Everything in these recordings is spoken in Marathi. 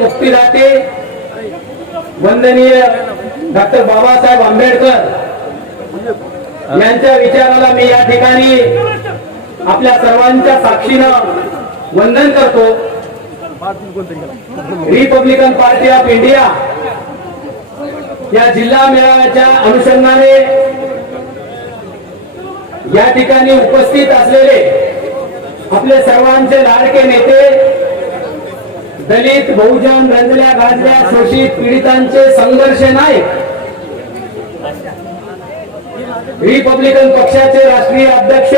मुक्तीदाते वंदनीय डॉक्टर बाबासाहेब आंबेडकर यांच्या विचाराला मी या ठिकाणी आपल्या सर्वांच्या साक्षीनं वंदन करतो. रिपब्लिकन पार्टी ऑफ इंडिया या जिल्हा मेळाव्याच्या अनुषंगाने या ठिकाणी उपस्थित असलेले आपले सर्वांचे लाडके नेते दलित बहुजन रंजल्या गाजल्या शोषित पीडितांचे संघर्ष नाही रिपब्लिकन पक्षाचे राष्ट्रीय अध्यक्ष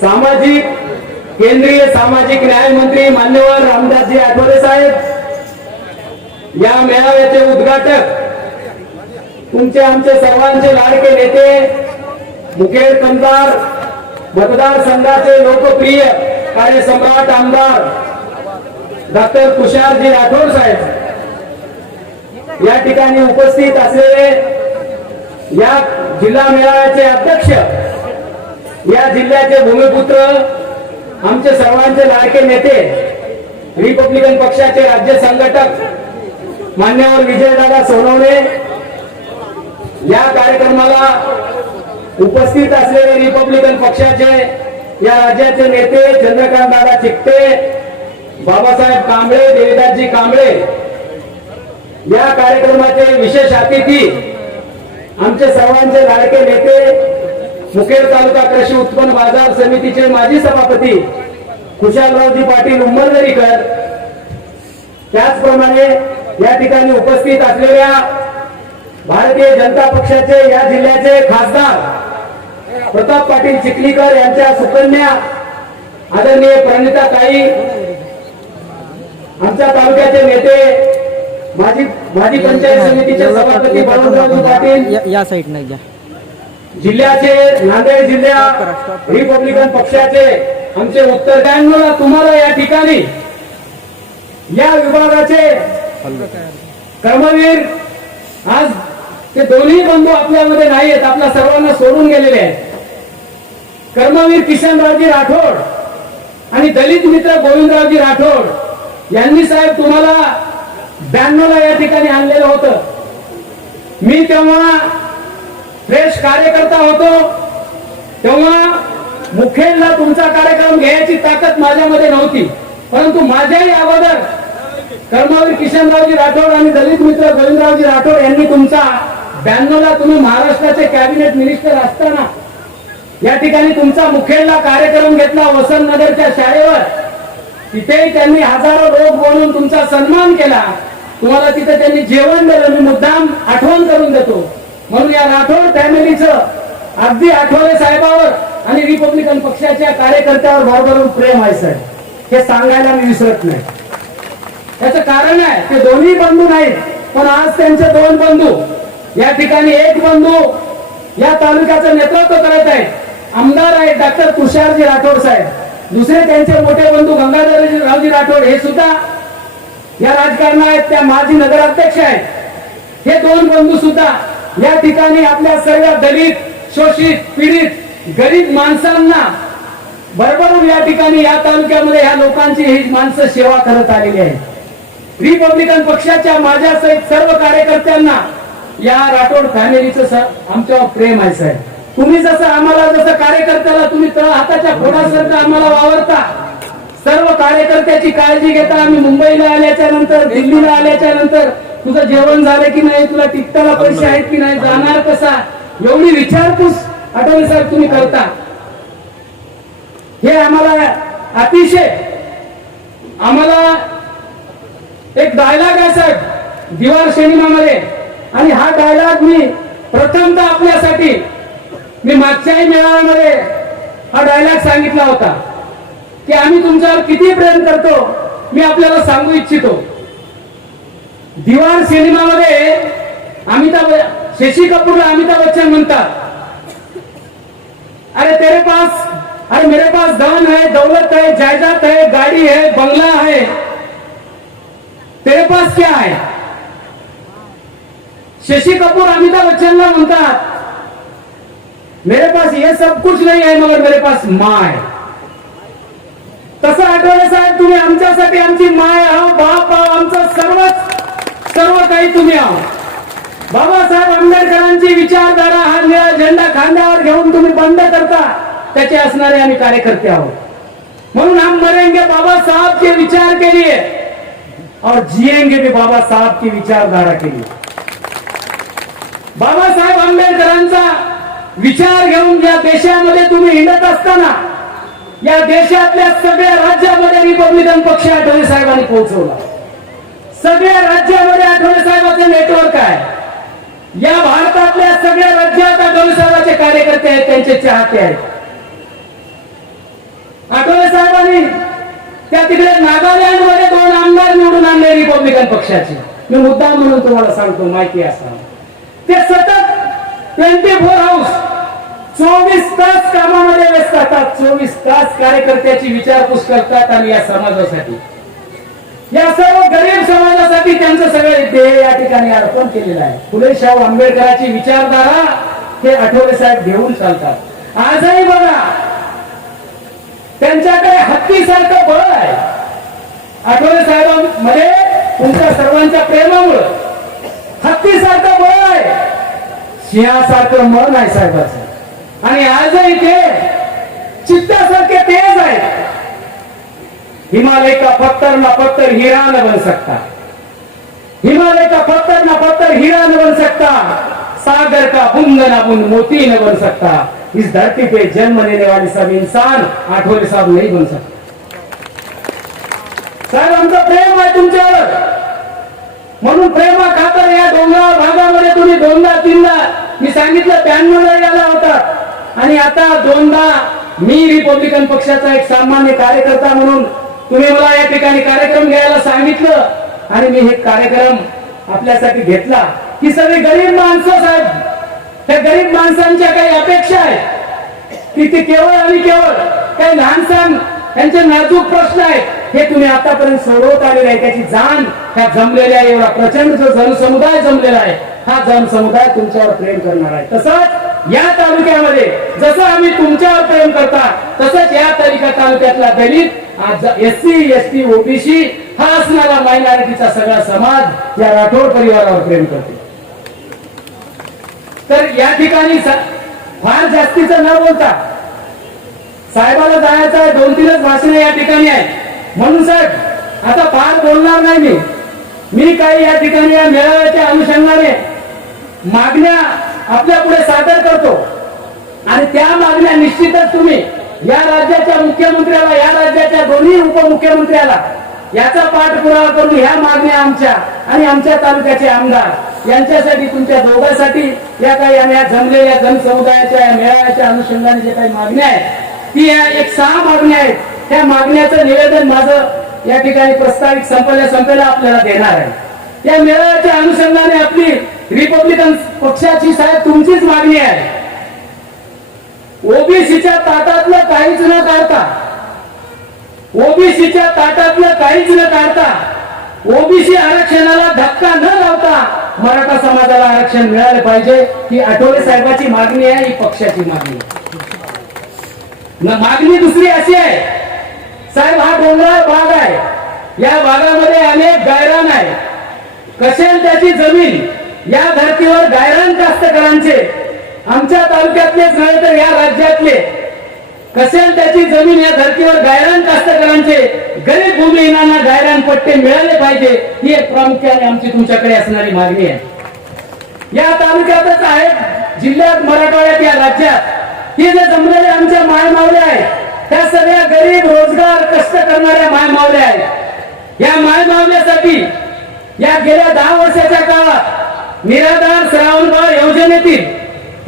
सामाजिक केंद्रीय सामाजिक न्याय मंत्री मान्यवर रामदासजी आठवले साहेब या मेळाव्याचे उद्घाटक तुमचे आमचे सर्वांचे लाडके नेते मुकेश कंदार मतदारसंघाचे लोकप्रिय कार्यसम्राट आमदार डॉक्टर तुषारजी राठोड साहेब. या ठिकाणी उपस्थित असलेले या जिल्हा मेळाव्याचे अध्यक्ष या जिल्ह्याचे भूमिपुत्र आमचे सर्वांचे लाडके नेते रिपब्लिकन पक्षाचे राज्य संघटक मान्यवर विजयदादा सोनवणे या कार्यक्रमाला उपस्थित असलेले रिपब्लिकन पक्षाचे या राज्याचे नेते चंद्रकांत दादा चिकटे बाबासाहेब कांबळे देवीदासजी कांबळे. या कार्यक्रमाचे विशेष अतिथी आमचे सर्वांचे लाडके नेते मुखेड तालुका कृषी उत्पन्न बाजार समितीचे माजी सभापती खुशालरावजी पाटील उंबरदरीकर त्याचप्रमाणे या ठिकाणी उपस्थित असलेल्या भारतीय जनता पक्षाचे या जिल्ह्याचे खासदार प्रताप पाटील चिखलीकर यांच्या सुकन्या आदरणीय प्रणिता ताई आमच्या तालुक्याचे नेते माजी माजी पंचायत समितीचे सभापती बळवंतरावजी पाटील या- साईडनं घ्या जिल्ह्याचे नांदेड जिल्ह्या रिपब्लिकन पक्षाचे आमचे उत्तर ब्याण्णवला तुम्हाला या ठिकाणी या विभागाचे कर्मवीर आज ते दोन्ही बंधू आपल्यामध्ये नाही आहेत आपल्या सर्वांना सोडून गेलेले आहेत. कर्मवीर किशनरावजी राठोड आणि दलित मित्र गोविंदरावजी राठोड यांनी साहेब तुम्हाला ब्याण्णवला या ठिकाणी आणलेलं होतं. मी तेव्हा फ्रेश कार्यकर्ता होतो. तेव्हा मुखेडला तुमचा कार्यक्रम घ्यायची ताकद माझ्यामध्ये नव्हती. परंतु माझ्याही अगोदर कर्मवीर किशनरावजी राठोड आणि दलित मित्र गोविंदरावजी राठोड यांनी तुमचा ब्याण्णवला तुम्ही महाराष्ट्राचे कॅबिनेट मिनिस्टर असताना या ठिकाणी तुमचा मुखेडला कार्यक्रम घेतला वसंतनगरच्या शाळेवर. तिथेही त्यांनी हजारो लोक बोलून तुमचा सन्मान केला. तुम्हाला तिथे त्यांनी जेवण दिलं. मी मुद्दाम आठवण करून देतो. म्हणून या राठोड फॅमिलीचं अगदी आठवले साहेबावर आणि रिपब्लिकन पक्षाच्या कार्यकर्त्यावर भरभरून प्रेम आहे साहेब. हे सांगायला मी विसरत नाही. त्याचं कारण आहे ते दोन्ही बंधू नाहीत पण आज त्यांचे दोन बंधू या ठिकाणी एक बंधू या तालुक्याचं नेतृत्व करत आहे आमदार आहेत डॉक्टर तुषारजी राठोड साहेब. दुसरे त्यांचे मोठे बंधू गंगाधरजी रावजी राठोड हे सुद्धा या राजकारणात त्या माजी नगराध्यक्ष आहेत. हे दोन बंधू सुद्धा या ठिकाणी आपल्या सर्व दलित शोषित पीडित गरीब माणसांना भरभरून या ठिकाणी या तालुक्यामध्ये ह्या लोकांची ही माणसं सेवा करत आलेली आहे रिपब्लिकन पक्षाच्या माझ्या सहित सर्व कार्यकर्त्यांना या राठोड फॅमिलीचं सर आमच्यावर प्रेम आहे साहेब. तुम्ही जसं आम्हाला जसं कार्यकर्त्याला तुम्ही तळ हाताच्या फोडासारखं आम्हाला वावरता सर्व कार्यकर्त्याची काळजी घेता आम्ही मुंबईला आल्याच्यानंतर दिल्लीला आल्याच्यानंतर तुझं जेवण झालं की नाही तुला तिकटाला पैसे आहेत की नाही जाणार कसा? एवढी विचारपूस आठवले साहेब तुम्ही करता. हे आम्हाला अतिशय आम्हाला एक डायलॉग आहे साहेब. दिवार सिनेमामध्ये आणि हा डायलॉग मी प्रथमतः आपल्यासाठी मी मागच्याही मेळाव्यामध्ये हा डायलॉग सांगितला होता की आम्ही तुमच्यावर किती प्रेम करतो मी आपल्याला सांगू इच्छितो. दिवाण सिनेमामध्ये अमिताभ शशी कपूरला अमिताभ बच्चन म्हणतात. अरे तेरे पास अरे मेरे पास धन है दौलत है जायदाद है गाड़ी है बंगला है. तेरे पास क्या है? शशि कपूर अमिताभ बच्चनला म्हणतात मेरे पास ये सब कुछ नाही आहे मगर मेरे पास माय तसं आठवले साहेब तुम्ही आमच्यासाठी आमची माय आहो बाप आहो आमचं सर्वच सर्व काही तुम्ही आहो बाबासाहेब आंबेडकरांची विचारधारा हा निळा झेंडा खांद्यावर घेऊन तुम्ही बंद करता त्याचे असणारे आम्ही कार्यकर्ते आहोत. म्हणून हम मरेंगे बाबा के विचार के लिए और जिएंगे भी बाबा साहब की विचारधारा के लिए बाबासाहेब आंबेडकरांचा विचार घेऊन या देशामध्ये तुम्ही हिंडत असताना या देशातल्या सगळ्या राज्यामध्ये रिपब्लिकन पक्ष आठवले साहेबांनी पोहोचवला. सगळ्या राज्यामध्ये आठवले साहेबांचे नेटवर्क आहे. या भारतातल्या सगळ्या राज्यात आठवले साहेबांचे कार्यकर्ते आहेत त्यांचे चाहते आहेत. आठवले साहेबांनी त्या तिकडे नागालँडमध्ये दोन आमदार निवडून आणले रिपब्लिकन पक्षाचे. मी मुद्दा म्हणून तुम्हाला सांगतो माहिती असा ते सतत ट्वेंटी फोर हाऊस चोवीस तास कामामध्ये व्यस्त असतात चोवीस तास कार्यकर्त्याची विचारपूस करतात आणि या समाजासाठी. या सर्व गरीब समाजासाठी त्यांचं सगळं ध्येय या ठिकाणी अर्पण केलेलं आहे. फुले शाहू आंबेडकरांची विचारधारा हे आठवले साहेब घेऊन चालतात. आजही बघा त्यांच्याकडे हत्तीसारखं बळ आहे. आठवले साहेबांमध्ये तुमच्या सर्वांच्या प्रेमामुळं हत्तीसारखं बळ आहे. सिंहासारखं मन आहे साहेबाचं. आणि आजही ते चित्तासारखे तेज आहेत. हिमालय का पत्थर ना पत्थर हिरा न बन सकता. हिमालय का पत्थर ना पत्थर हीरा न बन सकता. सागर का बुंद ना बुंद मोती न बन सकता. इस धरती पे जन्म लेने वाले सब इंसान आठवले साहब नहीं बन सकता. साहेब आमचं प्रेम आहे तुमच्यावर म्हणून प्रेमा खातर या डोंगराळ भागामध्ये तुम्ही दोनदा तीनदा मी सांगितलं ब्याण्णवला आला होता आणि आता दोनदा मी रिपब्लिकन पक्षाचा एक सामान्य कार्यकर्ता म्हणून तुम्ही मला या ठिकाणी कार्यक्रम घ्यायला सांगितलं आणि मी हे कार्यक्रम आपल्यासाठी घेतला. की सगळी गरीब माणसं साहेब. त्या गरीब माणसांच्या काही अपेक्षा आहेत. की ते केवळ आणि केवळ काही लहान सण त्यांचे नाजूक प्रश्न आहेत. हे तुम्ही आतापर्यंत सोडवत आलेले आहे त्याची जाण ह्या जमलेल्या एवढा प्रचंड जो जनसमुदाय जमलेला आहे. हा जनसमुदाय तुमच्यावर प्रेम करणार आहे. तसंच या तालुक्यामध्ये जसं आम्ही तुमच्यावर प्रेम करता तसंच या तालिका तालुक्यातला दलित S C S T OBC हा असणारा मायनॉरिटीचा सगळा समाज या राठोड परिवारावर प्रेम करते. तर या ठिकाणी फार जास्तीचं न बोलता साहेबाला जायचं आहे दोन तीनच भाषण या ठिकाणी आहे म्हणून साहेब आता फार बोलणार नाही मी. मी काही या ठिकाणी या मेळाव्याच्या अनुषंगाने मागण्या आपल्या पुढे सादर करतो. आणि त्या मागण्या निश्चितच तुम्ही या राज्याच्या मुख्यमंत्र्याला या राज्याच्या दोन्ही उपमुख्यमंत्र्याला याचा पाठपुरावा करून ह्या मागण्या आमच्या आणि आमच्या तालुक्याचे आमदार यांच्यासाठी तुमच्या दोघांसाठी या काही आम्ही या जमलेल्या जनसमुदायाच्या या मेळाव्याच्या अनुषंगाने जे काही मागण्या आहेत ती या एक सहा मागण्या आहेत. त्या मागण्याचं निवेदन माझं या ठिकाणी प्रस्तावित संपल्या संपेला आपल्याला देणार आहे. या मेळाव्याच्या अनुषंगाने आपली रिपब्लिकन पक्षाची साहेब तुमचीच मागणी आहे. ओबीसीच्या ताटातलं काहीच न काढता ओबीसीच्या ताटातलं काहीच न काढता ओबीसी आरक्षणाला धक्का न लावता मराठा समाजाला आरक्षण मिळालं पाहिजे ही आठवले साहेबाची मागणी आहे ही पक्षाची मागणी आहे. मागणी दुसरी अशी आहे साहेब हा डोंगराळ भाग आहे. या भागामध्ये अनेक गायरान आहे कशेल त्याची जमीन? या धर्तीवर गायरान कास्तकरांचे. आमच्या तालुक्यातलेच नव्हे तर या राज्यातले. कसेल त्याची जमीन या धर्तीवर गायरान कास्तकरांचे? गरीब भूमिहीनांना गायरान पट्टे मिळाले पाहिजे ही एक प्रामुख्याने आमची तुमच्याकडे असणारी मागणी आहे. या तालुक्यातच आहेत जिल्ह्यात मराठवाड्यात या राज्यात. हे जे जमलेले आमच्या मायमावल्या आहेत त्या सगळ्या गरीब रोजगार कष्ट करणाऱ्या मायमावल्या आहेत. या मायमावल्यासाठी या गेल्या दहा वर्षाच्या काळात निराधार श्रावणबाळ योजनेतील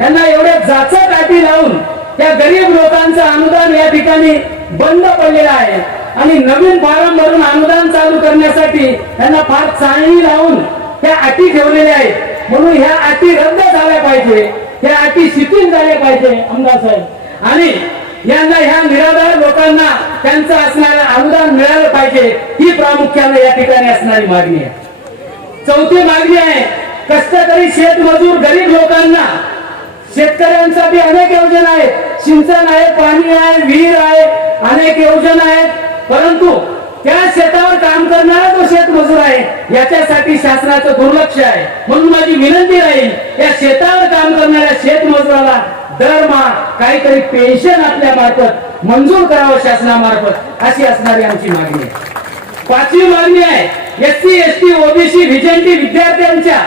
यांना एवढे जाचक अटी लावून त्या गरीब लोकांचं अनुदान या ठिकाणी बंद पडलेलं आहे. आणि नवीन फॉर्म भरून अनुदान चालू करण्यासाठी त्यांना फार चाळणी लावून त्या अटी ठेवलेल्या आहेत. म्हणून ह्या अटी रद्द झाल्या पाहिजे. त्या अटी शिथिल झाल्या पाहिजे आमदार साहेब. आणि यांना ह्या निराधार लोकांना त्यांचं असणारं अनुदान मिळालं पाहिजे ही प्रामुख्याने या ठिकाणी असणारी मागणी आहे. चौथी मागणी आहे कष्टकरी शेतमजूर गरीब लोकांना. शेतकऱ्यांसाठी अनेक योजना आहेत. सिंचन आहे पाणी आहे विहीर आहे अनेक योजना आहेत. परंतु त्या शेतावर काम करणारा जो शेतमजूर आहे याच्यासाठी शासनाचं दुर्लक्ष आहे. म्हणून माझी विनंती राहील या शेतावर काम करणाऱ्या शेतमजुराला दरमहा काहीतरी पेन्शन आपल्या मार्फत मंजूर करावं शासनामार्फत अशी असणारी आमची मागणी आहे. पाचवी मागणी आहे S C S T OBC व्हिजंटी विद्यार्थ्यांच्या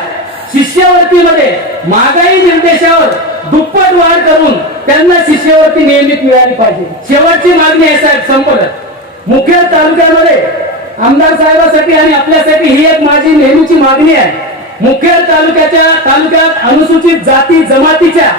शिष्यवृत्तीमध्ये महागाई निर्देशावर दुप्पट वाढ करून त्यांना शिष्यवृत्ती नियमित मिळाली पाहिजे. शेवटची मागणी आहे साहेब संपत मुखेड तालुक्यामध्ये आमदार साहेबांसाठी आणि आपल्यासाठी ही एक माझी नेहमीची मागणी आहे. मुखेड तालुक्याच्या तालुक्यात अनुसूचित जाती जमातीच्या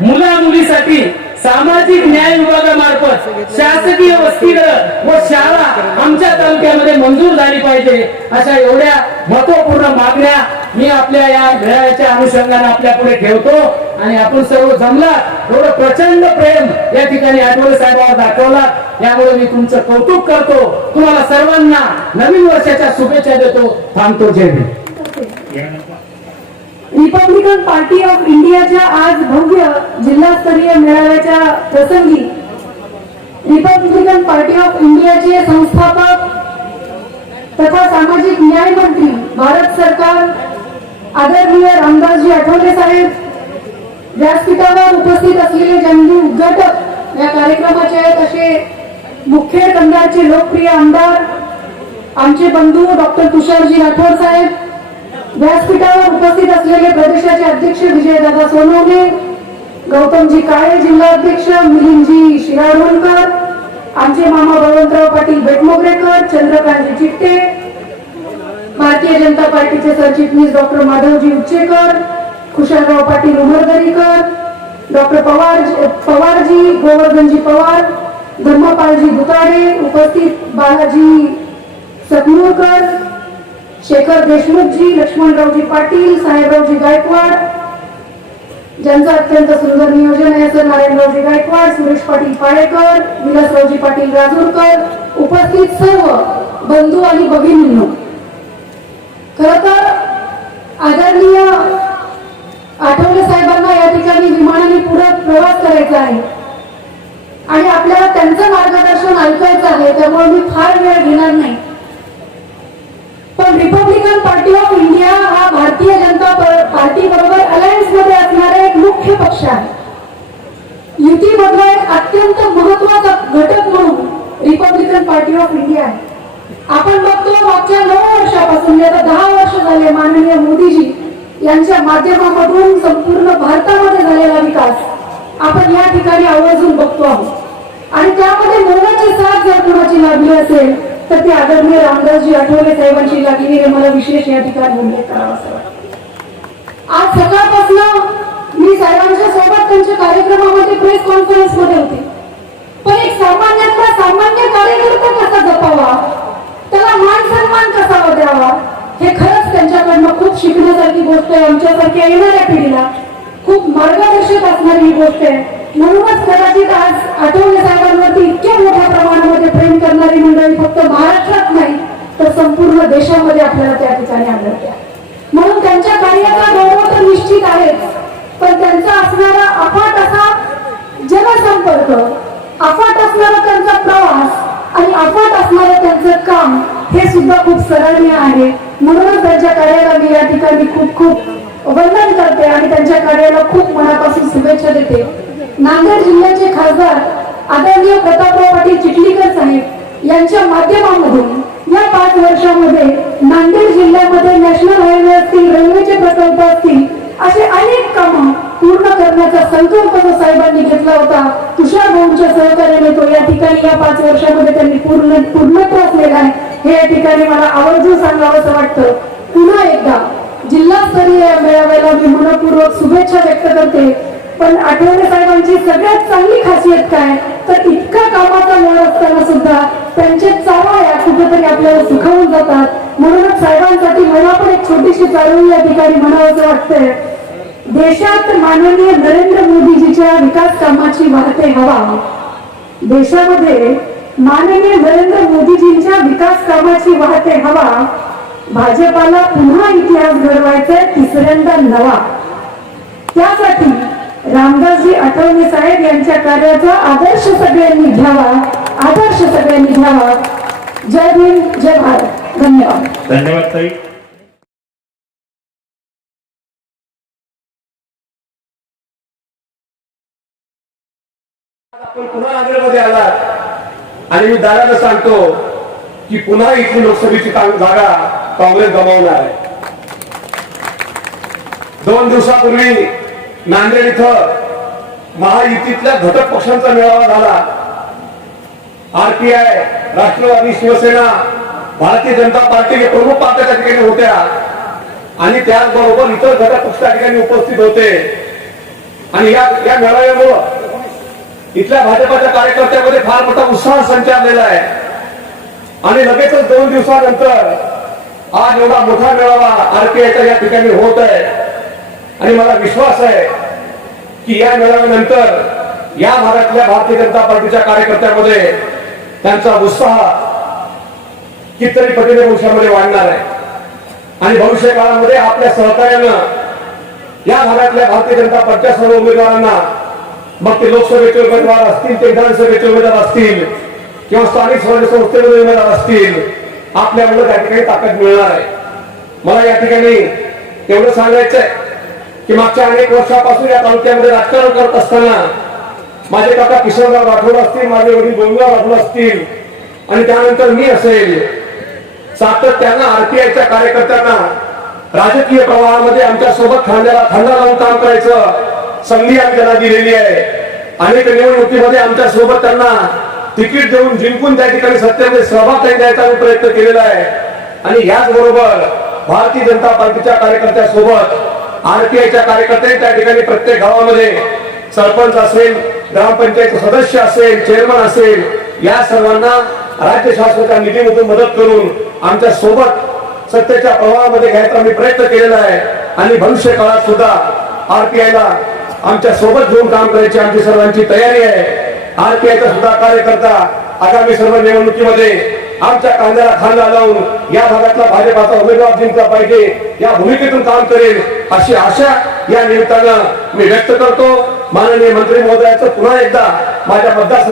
मुला मुलीसाठी सामाजिक न्याय विभागामार्फत शासकीय वसतिगृह व शाळा आमच्या तालुक्यामध्ये मंजूर झाली पाहिजे अशा एवढ्या महत्त्वपूर्ण मागण्या मी आपल्या या मेळाव्याच्या अनुषंगाने आपल्या पुढे ठेवतो. आणि आपण सर्व जमला एवढं प्रचंड प्रेम या ठिकाणी आठवले साहेबांवर दाखवला. यामुळे मी तुमचं कौतुक करतो. तुम्हाला सर्वांना नवीन वर्षाच्या शुभेच्छा देतो. थांबतो. जय रिपब्लिकन पार्टी ऑफ इंडियाच्या आज भव्य जिल्हास्तरीय मेळाव्याच्या प्रसंगी रिपब्लिकन पार्टी ऑफ इंडियाचे संस्थापक तथा सामाजिक न्याय मंत्री भारत सरकार आदरणीय रामदासजी आठवले साहेब व्यासपीठावर उपस्थित असलेले जंगी उद्घाटक या कार्यक्रमाचे आहेत असे मुख्य कंधारचे लोकप्रिय आमदार आमचे बंधू डॉक्टर तुषारजी राठोड साहेब व्यासपीठावर उपस्थित असलेले प्रदेशाचे अध्यक्ष विजयदादा सोनवणे गौतमजी काळे जिल्हा अध्यक्ष मिलिंदजी शिराळवणकर आमचे मामा बळवंतराव पाटील बेटमोगरेकर चंद्रकांतजी चिट्टे भारतीय जनता पार्टीचे सरचिटणीस डॉक्टर माधवजी उच्चेकर खुशालराव पाटील उमरदरीकर डॉक्टर पवार पवारजी गोवर्धनजी पवार धर्मपालजी दुताडे उपस्थित बालाजी सकमुरकर शेखर देशमुखजी लक्ष्मणरावजी पाटील साहेबरावजी गायकवाड. ज्यांचं अत्यंत सुंदर नियोजन आहे असं नारायणरावजी गायकवाड सुरेश पाटील पाळेकर विलासरावजी पाटील राजूरकर. उपस्थित सर्व बंधू आणि भगिनींनो खर तर आदरणीय आठवले साहेबांना या ठिकाणी विमानाने पुढे प्रवास करायचा आहे. आणि आपल्याला त्यांचं मार्गदर्शन ऐकायचं आहे त्यामुळे मी फार वेळ घेणार नाही. रिपब्लिकन पार्टी ऑफ इंडिया हा भारतीय जनता पार्टी बरोबर अलायन्समध्ये असणारा एक मुख्य पक्ष आहे. युतीमधला एक अत्यंत महत्त्वाचा घटक म्हणून रिपब्लिकन पार्टी ऑफ इंडिया आहे. आपण बघतो मागच्या नऊ वर्षापासून आता दहा वर्ष झाले माननीय मोदीजी यांच्या माध्यमामधून संपूर्ण भारतामध्ये झालेला विकास आपण या ठिकाणी आवर्जून बघतो आहोत. आणि त्यामध्ये मोलाची साथ जर कुणाची लाभली असेल तर ती आदरणीय रामदासजी आठवले साहेबांची लागली हे मला विशेष या ठिकाणी उल्लेख करावा असं आज सकाळपासून मी साहेबांच्या सोबत त्यांच्या कार्यक्रमामध्ये प्रेस कॉन्फरन्समध्ये होते. पण एक सामान्यातला सामान्य कार्यकर्ता कसा जपावा? त्याला मान सन्मान कसा द्यावा हे खरंच त्यांच्याकडनं खूप शिकण्यासारखी गोष्ट आहे आमच्यासारख्या येणाऱ्या पिढीला खूप मार्गदर्शक असणारी ही गोष्ट आहे. म्हणूनच कदाचित आज आठवले साहेबांवरती इतक्या मोठ्या प्रमाणामध्ये प्रेम करणारी मंडळी फक्त महाराष्ट्रात नाही तर संपूर्ण देशामध्ये आपल्याला त्या ठिकाणी आढळते म्हणून त्यांच्या कार्याचा गौरव तर निश्चित आहेच पण त्यांचा असणारा अफाट असा जनसंपर्क अफाट असणारा त्यांचा प्रवास आणि अफाट असणारं त्यांचं काम हे सुद्धा खूप सराहनीय आहे. म्हणूनच त्यांच्या कार्याला मी या ठिकाणी खूप खूप वंदन करते आणि त्यांच्या कार्याला खूप मनापासून शुभेच्छा देते. नांदेड जिल्ह्याचे खासदार आदरणीय प्रतापराव पाटील चिखलीकर साहेब यांच्या माध्यमामधून या पाच वर्षामध्ये नांदेड जिल्ह्यामध्ये नॅशनल हायवे असतील रेल्वेचे प्रकल्प असतील असे अनेक कामं पूर्ण करण्याचा संकल्प जो साहेबांनी घेतला होता. तुषार भाऊंच्या सहकार्याने तो या ठिकाणी या पाच वर्षामध्ये त्यांनी पूर्ण पूर्णत्व असलेला आहे. हे या ठिकाणी मला आवर्जून सांगावं असं वाटतं. पुन्हा एकदा जिल्हास्तरीय या मेळाव्याला मी मनपूर्वक शुभेच्छा व्यक्त करते. पण आठवले साहेबांची सगळ्यात चांगली खासियत काय? तर इतका कामाचा लोड असताना सुद्धा त्यांचे चावाया कुठेतरी आपल्याला सुखावून जातात. म्हणूनच साहेबांसाठी मला पण एक छोटीशी चालू या ठिकाणी म्हणावं वाटतंय. देशात माननीय नरेंद्र मोदीजीच्या विकास कामाची वाहते हवा. देशामध्ये माननीय नरेंद्र मोदीजींच्या विकास कामाची वाहते हवा. भाजपाला पुन्हा इतिहास घडवायचा तिसऱ्यांदा नवा. त्यासाठी रामदासजी आठवणे साहेब यांच्या कार्याचा आदर्श सगळ्यांनी घ्यावा आदर्श सगळ्यांनी घ्यावा. जय भीम जय भारत. धन्यवाद. धन्यवाद ताई. आपण पुन्हा आलात. आणि मी दादाला सांगतो की पुन्हा इथली लोकसभेची जागा काँग्रेस गमावणार आहे. दोन दिवसापूर्वी नांदेड इथं महायुतीतल्या घटक पक्षांचा मेळावा झाला. आरपीआय राष्ट्रवादी शिवसेना भारतीय जनता पार्टी हे प्रमुख पात्र त्या ठिकाणी होत्या. आणि त्याचबरोबर इतर घटक पक्ष त्या ठिकाणी उपस्थित होते. आणि या या मेळाव्यामुळं इथल्या भाजपाच्या कार्यकर्त्यामध्ये फार मोठा उत्साह संचारलेला आहे. आणि लगेचच दोन दिवसानंतर आज एवढा मोठा मेळावा आरपीआयच्या या ठिकाणी होत आहे. आणि मला विश्वास आहे की या मेळाव्यानंतर या भागातल्या भारतीय जनता पार्टीच्या कार्यकर्त्यामध्ये त्यांचा उत्साह कितीतरी पटीने भविष्यामध्ये वाढणार आहे. आणि भविष्य काळामध्ये आपल्या सहकार्यानं या भागातल्या भारतीय जनता पक्षाच्या सर्व उमेदवारांना मग ते लोकसभेचे उमेदवार असतील ते विधानसभेचे उमेदवार असतील किंवा स्थानिक स्वराज्य संस्थेमध्ये उमेदवार असतील आपल्यामुळे त्या ठिकाणी ताकद मिळणार आहे. मला या ठिकाणी एवढं सांगायचं आहे की मागच्या अनेक वर्षापासून या तालुक्यामध्ये राजकारण करत असताना माझे काका किशोरराव राठोड असतील माझे वडील गोविंदराव राठोड असतील आणि त्यानंतर मी असेल सातत्यानं आरपीआयच्या कार्यकर्त्यांना राजकीय प्रवाहामध्ये आमच्यासोबत खांद्याला खांदा लावून काम करायचं संधी आम्ही त्यांना दिलेली आहे. अनेक निवडणुकीमध्ये आमच्यासोबत त्यांना तिकीट देऊन जिंकून त्या ठिकाणी सत्तेमध्ये सहभाग त्यांनी द्यायचा प्रयत्न केलेला आहे. आणि याचबरोबर भारतीय जनता पार्टीच्या कार्यकर्त्यासोबत आरटीआयच्या कार्यकर्त्यांनी त्या ठिकाणी प्रत्येक गावामध्ये सरपंच असेल ग्रामपंचायत सदस्य असेल चेअरमन असेल या सर्वांना राज्य शासनाच्या निधीमधून मदत करून आमच्यासोबत सत्तेच्या प्रवाहामध्ये घ्यायचा आम्ही प्रयत्न केलेला आहे. आणि भविष्य काळात सुद्धा आरपीआयला आमच्यासोबत घेऊन काम करायची आमची सर्वांची तयारी आहे. आरपीआयचा सुद्धा कार्यकर्ता आगामी सर्व निवडणुकीमध्ये आमच्या कांद्याला खांदा लावून या भागातला भाजपाचा उमेदवार जिंकला पाहिजे या भूमिकेतून काम करेल अशी आशा या निमित्तानं मी व्यक्त करतो. माननीय मंत्री महोदयाचं पुन्हा एकदा माझ्या मतदार